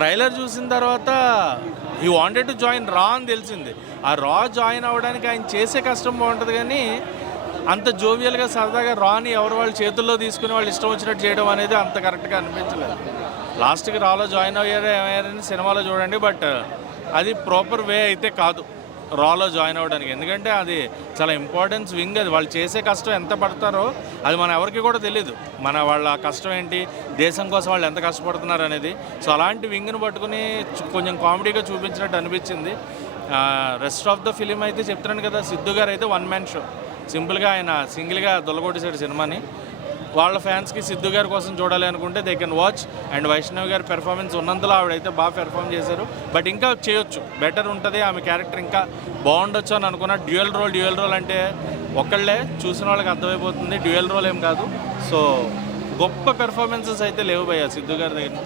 Trailer చూసిన తర్వాత ఈ వాంటెడ్ టు జాయిన్ రా అని తెలిసింది. ఆ రా జాయిన్ అవ్వడానికి ఆయన చేసే కష్టం బాగుంటుంది, కానీ అంత జోవియల్గా సరదాగా రాని ఎవరు వాళ్ళ చేతుల్లో తీసుకుని వాళ్ళు ఇష్టం వచ్చినట్టు చేయడం అనేది అంత కరెక్ట్గా అనిపించలేదు. లాస్ట్కి రాలో జాయిన్ అయ్యారని సినిమాలో చూడండి, బట్ అది ప్రాపర్ వే అయితే కాదు రాలో జాయిన్ అవ్వడానికి. ఎందుకంటే అది చాలా ఇంపార్టెన్స్ వింగ్. అది వాళ్ళు చేసే కష్టం ఎంత పడతారో అది మన ఎవరికి కూడా తెలియదు. వాళ్ళ కష్టం ఏంటి, దేశం కోసం వాళ్ళు ఎంత కష్టపడుతున్నారు అనేది. సో అలాంటి వింగ్ని పట్టుకుని కొంచెం కామెడీగా చూపించినట్టు అనిపించింది. రెస్ట్ ఆఫ్ ద ఫిలిం అయితే చెప్తున్నాను కదా, సిద్ధు గారు అయితే వన్ మ్యాన్ షో. సింపుల్గా ఆయన సింగిల్గా దొల్లగొట్టేసాడు సినిమాని. వాళ్ళ ఫ్యాన్స్కి సిద్ధు గారి కోసం చూడాలి అనుకుంటే they can watch. And Vaishnavi గారి పెర్ఫార్మెన్స్ ఉన్నంతలో ఆవిడైతే బాగా పెర్ఫామ్ చేశారు. బట్ ఇంకా చేయొచ్చు, బెటర్ ఉంటుంది, ఆమె క్యారెక్టర్ ఇంకా బాగుండొచ్చు అని అనుకున్నా. డ్యూయల్ రోల్ అంటే ఒకళ్ళే చూసిన వాళ్ళకి అర్థమైపోతుంది, డ్యూయల్ రోల్ ఏం కాదు. సో గొప్ప పెర్ఫార్మెన్సెస్ అయితే లేవు భయ్యా సిద్ధు గారి దగ్గర.